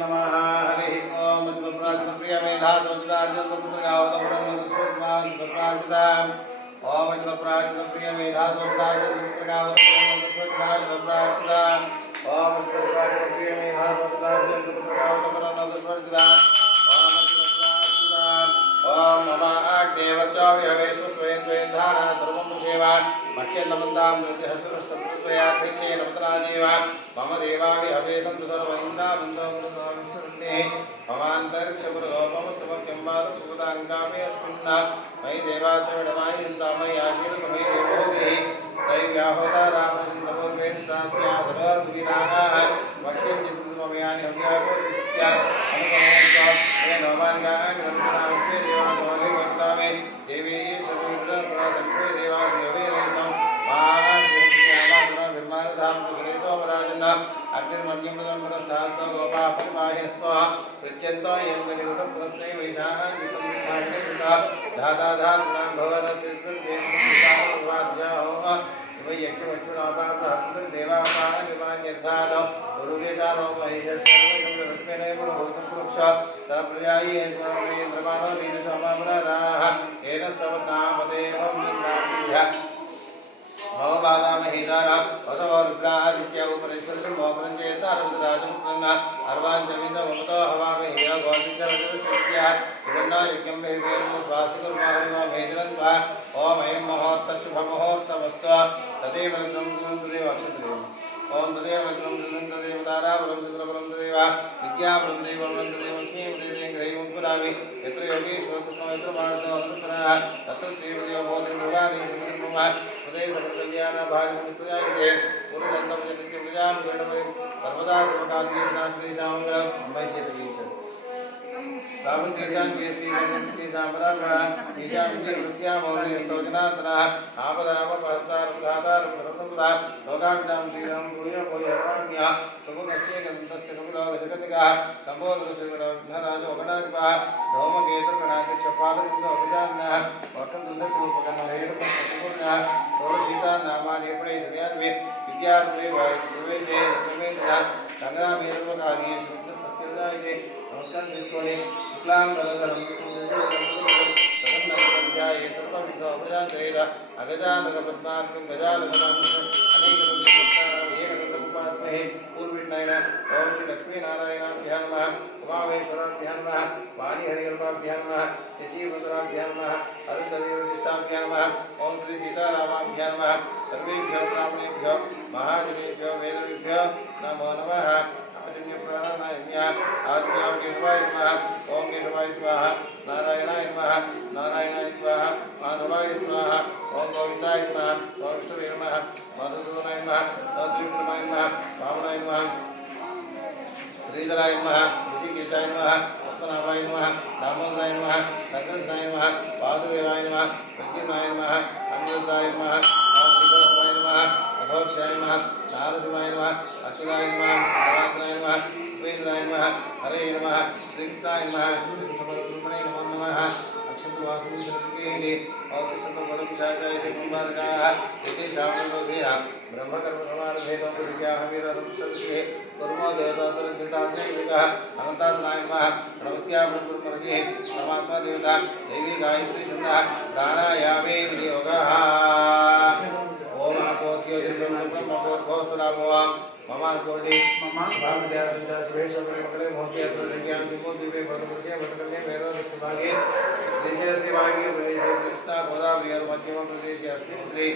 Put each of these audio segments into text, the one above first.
नमः हरि ओम शिवप्राजप्रिय मेधा सुप्राजपुत्रगावतपुरमन्दस्वस्मान् ओम शिवप्राजप्रिय मेधा सुप्राजपुत्रगावतपुरमन्दस्वस्मान् ओम शिवप्राजप्रिय मेधा सुप्राजपुत्रगावतपुरमन्दस्वस्मान् ओम नमः देवचा विहवेश्व स्वयं द्वेधाना सर्वं सेवा मह्यन्नमन्दां नृत्यहसुरसंतया दीक्षे नमतनादेव मम देवावि हवे सन्तु सर्वैन्दाबन्धमुरुदाविष्णुरुण्ये ममान्तरिक्षपुरलोपमस्तमख्यं वादपुदाङ्गामि अस्मिन् मयि देवात्रविडमायिन्तामयि आशीर्षमयि देवोदेहि दैव्याहोदा रामचिन्तपूर्वेष्टास्या सर्वसुविधाः वक्ष्यं चिन्तमयानि हव्यागोति सत्या अनुगमनस्वात् नवमान्यानि वन्दनामस्ते देवादोले वचनामि देवी सर्वविघ्नप्रदायिनी देवाभ्यवे नमः महादेवस्यामागुणभिर्मानधामसुरेशोपराजन् अग्निर्मन्यमृतमृतस्थान्तो गोपापरिवाहिनस्त्वः प्रत्यन्तो यङ्गनिरुतपुरस्मै वैशाखान् विसंविधायिता धाताधातुनां भवनसिद्धेन्द्रवाद्याः देवापानविमान्यर्थानो गुरुवेशानो महेशस्मेनैवृक्ष तप्रजायि इन्द्रमानो दीनशोमापराधाः येन सवनामदेवं निन्दाभ्यः भवभागामहितारा वसवरुद्रादित्य उपरिस्पृशं भवनं चेत अरविन्दराजमुखन्न अर्वाञ्चमिन्द्रममतो हवामहि गोविन्दवजस्वस्यः इदन्ना यज्ञं वैवेनो स्वासिकुर्मः हरिमा मेजनन्वा ओम अयं मुहूर्तशुभमुहूर्तमस्तु तदेव लग्नं तदेव अक्षत्रम् ओम तदेव लग्नं तदेव ताराबलं चन्द्रबलं तदेव विद्याबलं देवबलं तदेवस्मै प्रदेशं पुरामि यत्र योगेश्वर कृष्णो यत्र मानसो अनुसरः तत्र श्रीदेव बोधिर्भवानि प्रदेशकल्याणभागमित्रयायते पुरुषन्तमजनित्यप्रजां सर्वदा सर्वकालीयेषां मैचेतगीच रामकृष्ण केसरी साम्राज्ञा ईशान्य रुष्या मौर्य स्तोजनासना आपदापहर्तारं धातारं सर्वसंपदा लोकाभिराम श्रीराम भूय भूयराम्या सुमुखस्य गन्धस्य कपिलो गजकटिका कंबोदरस्य विघ्नराजो गणाधिपः धौमकेतुर्गणाध्यक्षपालदिन्दो अभिजान्यः वक्रतुण्डस्वरूपगणहेरुपपूर्णः षोडशीता नामानि प्रणयचर्याद्वे विद्यार्थे वायुप्रवेशे समेतः गङ्गामेरुपकार्ये शुद्धसस्यदायिते नमस्कार చేసుకోండి ఇస్లాం బలదరం సదన్నపంచాయే సర్వవిధ అపజాంతేద అగజానక పద్మార్కం గజానకం అనేక ఏకదంతముపాస్మహే పూర్విడ్నయన ఓం శ్రీ లక్ష్మీనారాయణాభ్యాం నమః ఉమామేశ్వరాభ్యాం నమః వాణీహరిగర్భాభ్యాం నమః శచీవసురాభ్యాం నమః అరుంధదేవశిష్టాభ్యాం నమః ఓం శ్రీ సీతారామాభ్యాం నమః సర్వేభ్యో బ్రాహ్మణేభ్యో మహాజనేభ్యో వేదవిభ్యో నమో నమః आजन्यावकेशवाय नमः ओम केशवाय स्वाहा नारायणाय नमः नारायणाय स्वाहा माधवाय स्वाहा ओम गोविंदाय नमः ओम विष्णुवे नमः मधुसूदनाय नमः त्रिविक्रमाय नमः वामनाय नमः श्रीधराय नमः ऋषिकेशाय नमः पद्मनाभाय नमः दामोदराय नमः संकर्षणाय नमः वासुदेवाय नमः प्रद्युम्नाय नमः अनिरुद्धाय नमः ओम नमः अधोक्षाय नमः नारसिंहाय नमः अच्युताय नमः नारायणाय नमः उपेन्द्राय नमः हरे नमः श्रीकृष्णाय नमः श्रीकृष्णपरब्रह्मणे नमो नमः अक्षत्रवासुदेवके और कृष्णपरमशाचाय कुमारकाः एते शामनोसेह ब्रह्मकर्मसमारभेदो विद्याः वीररंसर्षे कर्मो देवतातरचितास्नैविकः अनन्तासनाय नमः नमस्या ब्रह्मर्षिः परमात्मा देवता देवी गायत्री छन्दः प्राणायामे विनियोगः ओम आपोत्यो ब्रह्मपोर्भोस्तुराभोवां ममार्कोटि ममार्कोटि मोक्ष्यज्ञान विभूतिवे भरतपुरुषे भटकन्ये भैरव दक्षिणभागे श्रीशैलस्य वायुव्य प्रदेशे कृष्णा गोदावरी मध्यम प्रदेशे अस्मिन् श्री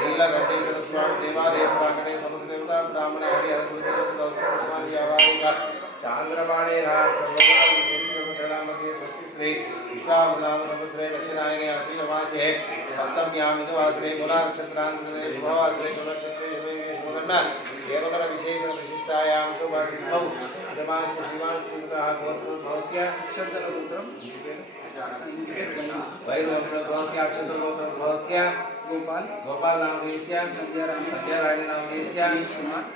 नीलकण्ठेश्वर स्वामी देवालये प्राङ्गणे समस्तदेवता ब्राह्मण हरिहरपुरुषोत्तमादियावादिका चान्द्रपाणे राममध्ये स्वस्ति श्री विश्वावसुनाम संवत्सरे दक्षिणायने अश्विनमासे सप्तम्यां मिथुनवासरे मूलानक्षत्रान्तरे शुभवासरे शुभनक्षत्रे शुभकर्ण देवकर विशेष विशिष्टायां शुभतिथौ यजमानस्य श्रीमान् श्रीमतः गोत्रोद्भवस्य अक्षरपुत्रं वैरवंशस्य अक्षरपुत्रस्य गोपाल नामदेस्य संध्याराणी नामदेस्य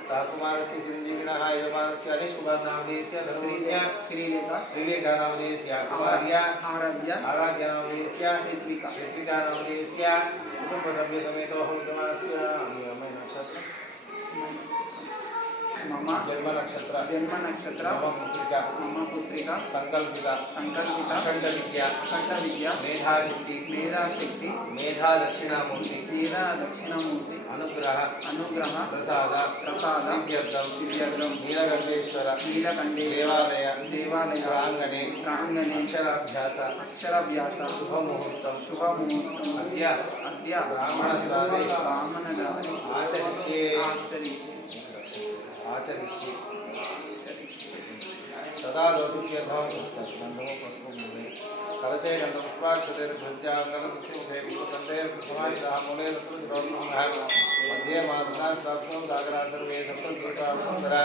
सहकुमारस्य चिरञ्जीविनः यजमानस्य अनिश कुमार नामदेस्य धर्मज्ञ श्रीलेखा नामदेस्य कुमार्या आराध्य नामदेस्य ऋत्विका नामदेस्य कुटुम्बसभ्यसमेतो यजमानस्य नक्षत्र मम जन्म नक्षत्र मम पुत्रिका संकल्पित अखंड विद्या मेधाशक्ति मेधा दक्षिणामूर्ति अनुग्रह प्रसाद सिद्ध्यर्थम नीलकंठेश्वर देवालय प्रांगणे अक्षराभ्यास शुभ मुहूर्तम अद्य ब्राह्मणद्वारे आचरिष्ये तदा दोषुक्यर्थं कलशे गन्धपुष्पाक्षतेर्भृत्याङ्गनसस्यमुखे पुष्पकण्ठैर्समाहितः मूलेर्पुष्परोत्तमः मध्ये मातृनाथाप्सं सागराः सर्वे सप्तद्वीपावसुन्धरा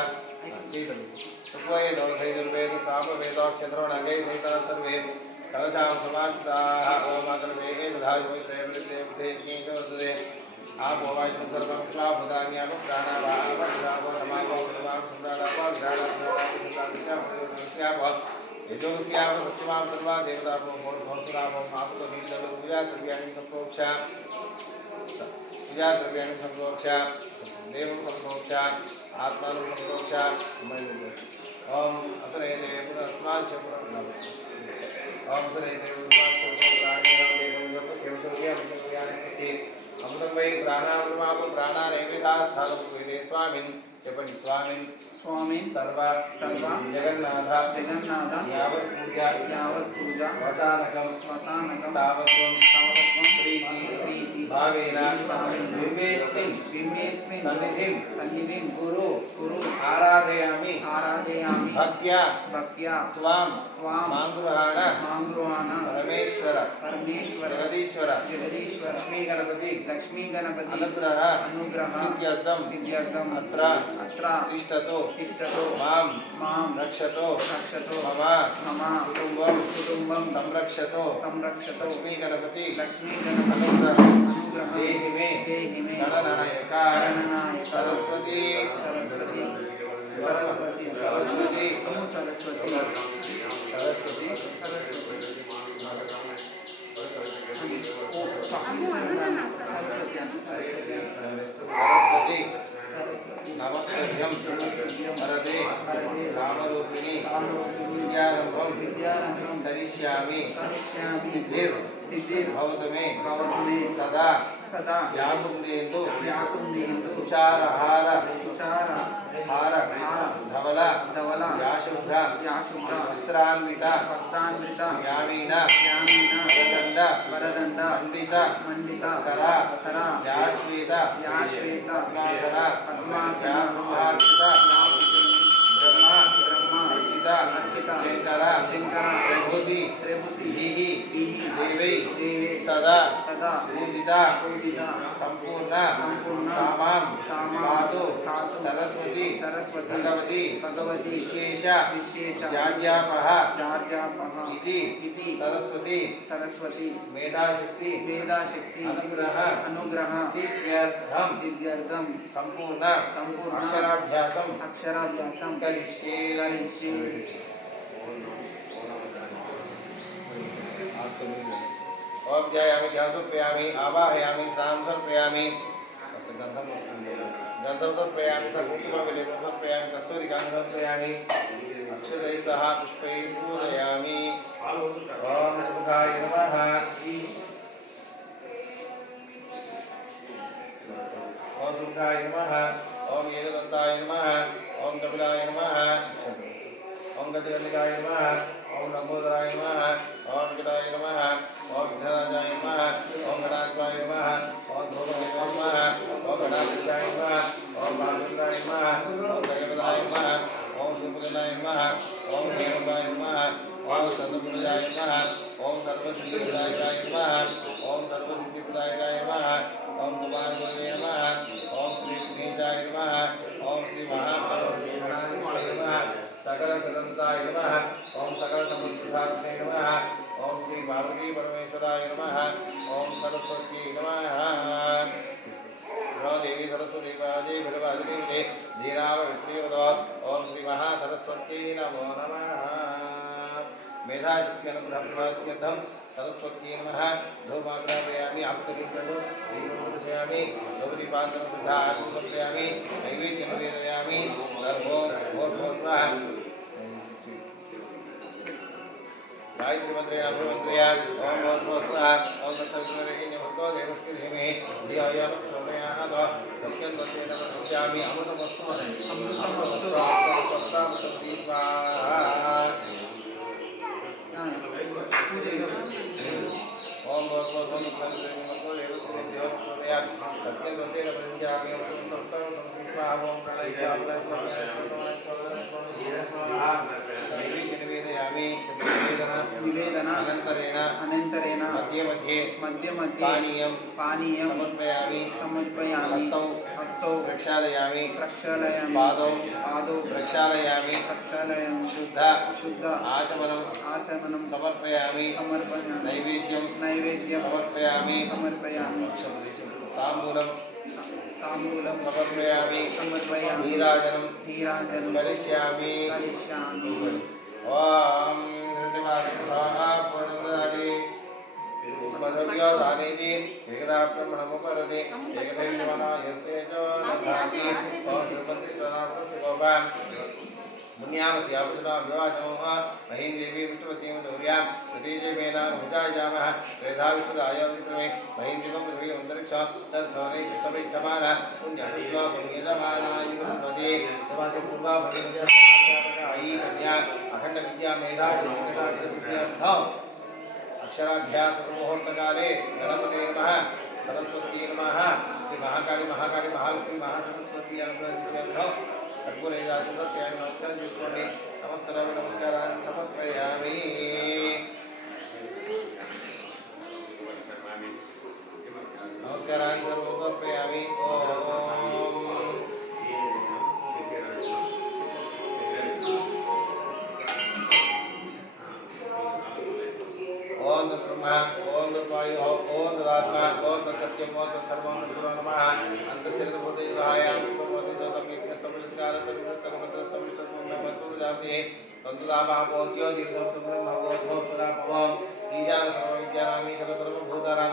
उपवेदोधैर्वेद सामवेदाक्षत्रवणङ्गै सहिताः सर्वे कलशां समाश्रिताः ओमाकलशे दधायुवैत्रेवृत्ते आपो वायुसर्वं स्वाभूतान्यापो प्राणावापो विरापो नमापो नमापो सुंदरापो विरापो यजोस्यापो सत्यमां सर्वा देवतापो भोसुरापो मापो नीलव पूजा द्रव्याणि संप्रोक्ष देवं संप्रोक्ष आत्मानं संप्रोक्ष ओम असरे देवस्माच्च पुरं ओम असरे देवस्माच्च पुराणे देवं जप सेवसूर्यामि अमृतं वै प्राणामृतमापो प्राणानेमितास्थानं वेदे स्वामिन् जपति स्वामिन् सर्वा जगन्नाथ यावत् पूजा वसानकं तावत्त्वं प्रीति भावेन बिम्बेस्मिन् सन्निधिं कुरु आराधयामि भक्त्या त्वां माङ्गृहाण परमेश्वर जगदीश्वर लक्ष्मी गणपति अनुग्रह सिद्ध्यर्थं अत्र तिष्ठतो मां रक्षतो मम कुटुम्बं संरक्षतो लक्ष्मी गणपति अनुग्रह देहि मे गणनायक सरस्वती नमस्कृत्यं वरदे कामरूपिणी विद्यारंभं करिष्यामि सिद्धिर्भवतु मे सदा व्याकुंदेन्दु तुषारहार धवल व्याशुभ्र वस्त्रान्विता यामीन वरदंड मंडित करा याश्वेत पद्मासन ब्रह्मा अर्चिता शंकर प्रभुति देवी सदा पूजिता संपूर्ण सामां पादो सरस्वती भगवती विशेष जाज्यापः इति सरस्वती मेधाशक्ति अनुग्रह सिद्ध्यर्थं संपूर्ण अक्षराभ्यासं करिष्ये ओम ध्यायामि ध्यानं समर्पयामि आवाहयामि स्नानं समर्पयामि गन्धं समर्पयामि सर्वपुष्पविलेपनं समर्पयामि कस्तूरिकां समर्पयामि अक्षतैः सह पुष्पैः पूजयामि ओम सुमुखाय नमः ओम सुमुखाय नमः ओम एकदन्ताय नमः ओम कपिलाय नमः ओम गजकर्णिकाय नमः ओम लंबोदराय नमः ओम विकटाय नमः ओम विघ्नराजाय नमः ओम गणाधिपाय नमः ओम धूमकेतवे नमः ओम गणाध्यक्षाय नमः ओम भानुचंद्राय नमः ओम गजपदाय नमः ओम शिवपुराय नमः ओम हेमकाय नमः ओम चंद्रपुराय नमः ओम सर्वसिद्धिप्रदायकाय नमः ओम सर्वसिद्धिप्रदायकाय नमः ओम कुमारगुरवे नमः ओम श्री गणेशाय नमः ओम श्री महागणाधिपाय नमः सकल सदंताय नमः ओम सकल समृद्धात्मने नमः ओम श्री पार्वती परमेश्वराय नमः ओम सरस्वती नमः देवी सरस्वती पादे भगवती धीराव वित्रियोद ओम श्री महासरस्वती नमो नमः मेधाशक्ति अनुग्रहप्रसाद्यर्थं सरस्वत्यै नमः धूमाग्रापयामि आप्तविक्रमो दीपमुदर्शयामि धूपदीपान्तरं शुद्धा आत्मसमर्पयामि नैवेद्यं निवेदयामि स्वाहा गायत्री मंत्रेण अभिमन्त्र्य ओम भूर्भुवस्सुवः ओम तत्सवितुर्वरेण्यं भर्गो देवस्य धीमहि धियो यो नः प्रचोदयात् सत्यं सत्येन प्रसिद्ध्यामि अमृतमस्तु स्वाहा ओम भूर्भुवस्सुवः तत्सवितुर्वरेण्यं भर्गो देवस्य धीमहि प्रचोदयात् सत्यं सत्येन प्रसिद्ध्यामि अमृतमस्तु स्वाहा ओम निवेदन अनन्तरेण मध्ये पानीयं समर्पयामि हस्तौ प्रक्षालयामि पादौ प्रक्षालयामि शुद्ध आचमनं समर्पयामि नैवेद्यं समर्पयामि ताम्बूलं समर्पयामि नीराजनं करिष्यामि ओम धृतिमात्मना पूर्णमदादि मधुर्यो सानिधि एकदा ब्रह्मणमुपरदे एकदैवमना यस्ते च नधाति ओम श्रीपतिस्वनामस्तुभवान् पुण्यामसि आभूषणा विवाचमः महीं देवी विष्णुवतीं गौर्यां प्रतीजेमेनां भुजायामः त्रेधा विष्णुराय विक्रमे महीं दिवं पृथ्वी अन्तरिक्ष तत्सौरे कृष्णपृच्छमान पुण्यपुष्णोकं यजमानाय गुरुपदे तमासे पूर्वा भगिनी कन्या अखंड विद्या मेधा सिद्ध्यर्थम अक्षराभ्यास मुहूर्तकाले गणपते नमः सरस्वती नमः श्री महाकाली महालक्ष्मी महासरस्वती अनुग्रहित्यर्थम कर्पूरैराजोदर्पयामि नमस्कारं చేసుకోండి नमस्कारान् समर्पयामि नमस्कारान् समर्पयामि ओम ब्रह्मा ओम वायु ओम आत्मा ओम सत्यम ओम सर्वं गुरु नमः अंतस्थिरभूतेहायां सर्वोदि जाते तंतुदापापोद्यो दीर्घोत्तम ब्रह्मोत्तम ईशान सर्वविद्यानामीश्वर सर्वभूतानां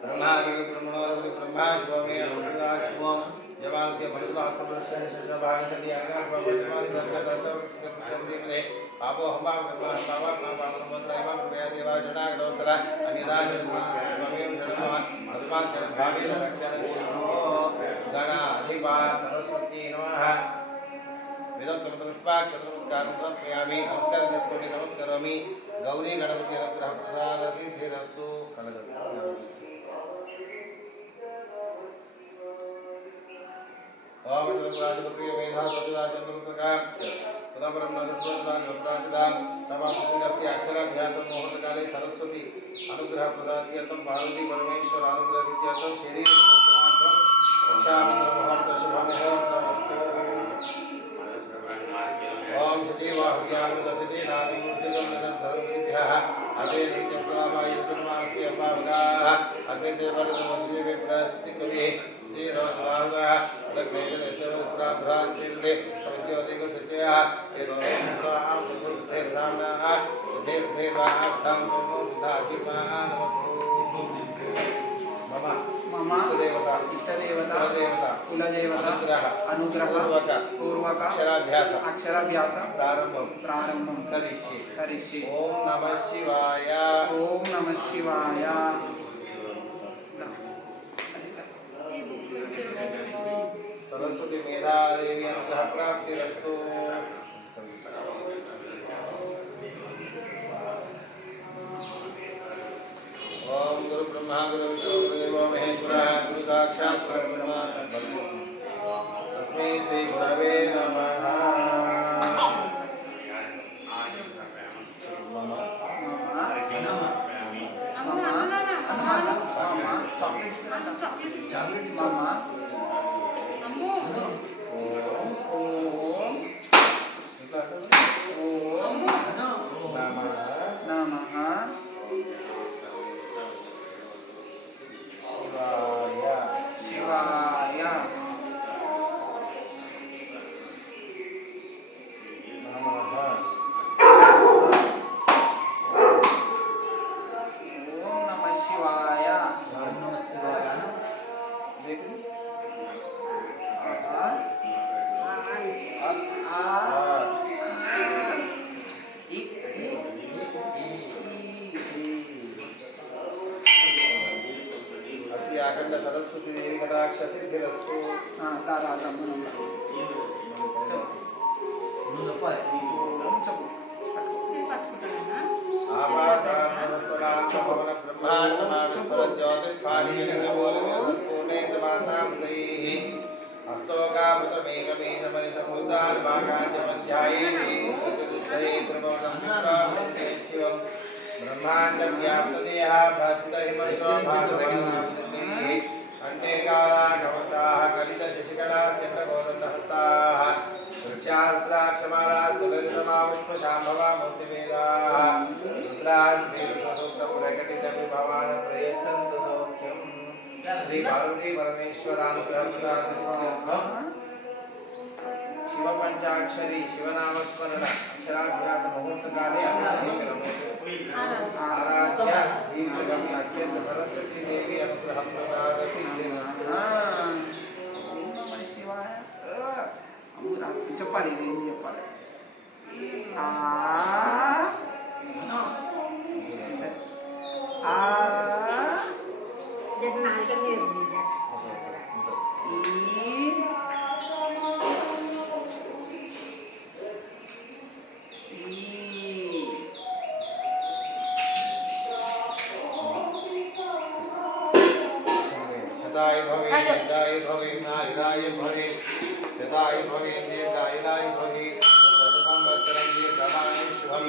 ब्रह्मादि ब्रह्मणोरवि ब्रह्मा शिवमे अमृता शिवम जमानस्य परिसरात्मरक्षण शरीरभागचर्य आकाशवाणी पापो हमां ब्रह्मणस्तावात्मापावनमन्त्रैव कृपया देवाचनागडोत्सर अन्यदा जन्ममेव जन्मवान् अस्मात् भावेन रक्षणदेवो गणाधिपा सरस्वती नमः वेदोक्तमपुष्पाक्षरनमस्कारं समर्पयामि नमस्कारं చేసుకోండి नमस्करोमि गौरी गणपति अनुग्रह प्रसाद सिद्धिरस्तु ओम सर्वराजप्रिय मेधा सत्याचंद्रप्रकाश तदापरमनस्वराजप्राचदां समाप्तिकस्य अक्षराभ्यास मुहूर्तकाले सरस्वती अनुग्रह प्रसाद्यर्थं पार्वती परमेश्वर अनुग्रह सिद्ध्यर्थं शरीर मोक्षार्थं रक्षामिन्द्र मुहूर्त शुभ मुहूर्तमस्तु ओम सतीवाहुर्यां दशते नादिमूर्तिकं निरन्तरसिद्ध्यः अते नित्यप्रावायुसन्मानस्य अपावगाः अग्ने च वरदमसुदेवे प्रस्थितिकविः श्रीरस्वाहुगाः अलग्नेजलेश्वरपुराभ्रान्तिर्दे सविद्योदिकसचयः यद्वां सुस्थिरसाम्नाः सुधीर्धेर्वाहाभ्यां सुधाचिमाः मम इष्टदेवता कुलदेवता अनुग्रह पूर्वक अक्षराभ्यास प्रारंभम करिष्ये ओम नमः शिवाय सरस्वती मेधा देवी अनुग्रह प्राप्तिरस्तु ओम गुरु ब्रह्मा गुरु विष्णु गुरुदेवो महेश्वरः गुरु साक्षात् परब्रह्म तस्मै श्री गुरवे नमः शिवाय सरस्वती देवी कटाक्ष सिद्धिरस्तु ब्रह्मांड व्याप्त देहा भासित हिमशो भासवती अंटे काला कवताः कलित शशिकला चंद्रगोदंडहस्ताः वृक्षास्त्राक्षमाला सुललितमा पुष्पशाम्भवा मूर्तिवेदाः रुद्रास्त्रीरुद्रसूक्तप्रकटित विभवान् प्रयच्छन्तु सौख्यम् श्री पार्वती परमेश्वरानुग्रहप्रसादं शिव पंचाक्षरी शिवनामस्मरण अक्षराभ्यास मुहूर्त काले आराध्य जीवन अत्यंत सरस्वती देवी अनुग्रह प्रसाद सिद्धिरस्तु చెప్పాలి ఏం చెప్పాలి सदाय भवे सदाय भवे नाराय भवे सदाय भवे दीर्घायुराय भवे शतसंवत्सरं दीर्घमाय शुभं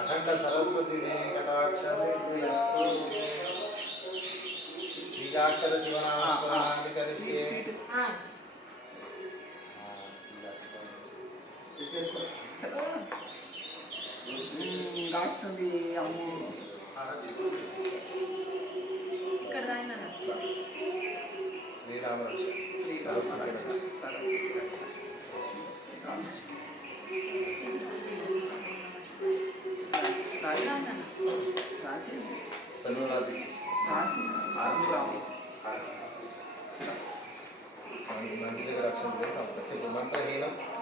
अखंड सरस्वती देवी कटाक्ष सिद्धिरस्तु बीजाक्षर शिवनामस्मरणानि करिष्ये రాస్తుంది అమ్ము ఇక్కడ రాయనా श्रीराम रक्षा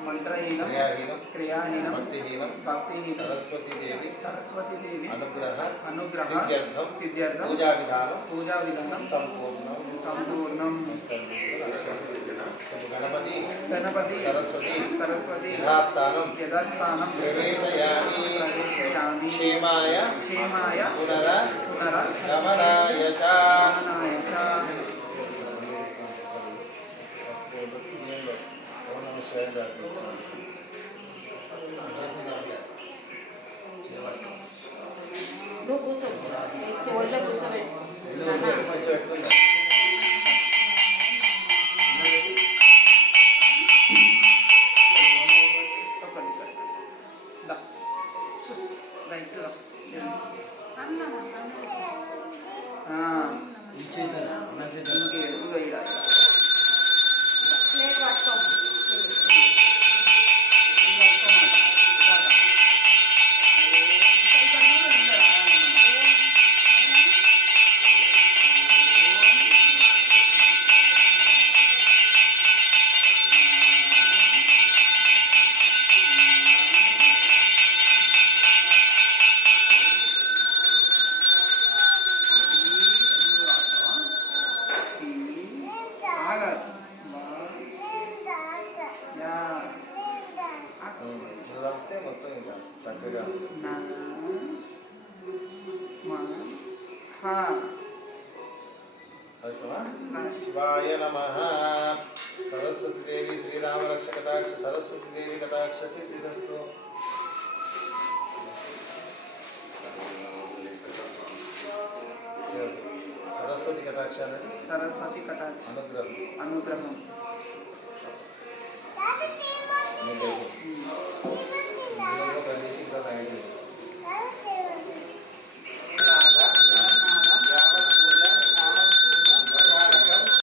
मंत्रहीनम क्रियाहीनम भक्तिहीनम सरस्वती देवी अनुग्रह सिद्ध्यर्थम पूजा विधानम संपूर्णम गणपति सरस्वती यथास्थानं प्रवेशयामि क्षेमाय पुनरगमनाय च शिवाय नमः। सरस्वती देवी श्रीराम रक्ष कटाक्ष सरस्वती देवी कटाक्ष सिद्धिरस्तु। सरस्वती कटाक्ष अनुग्रह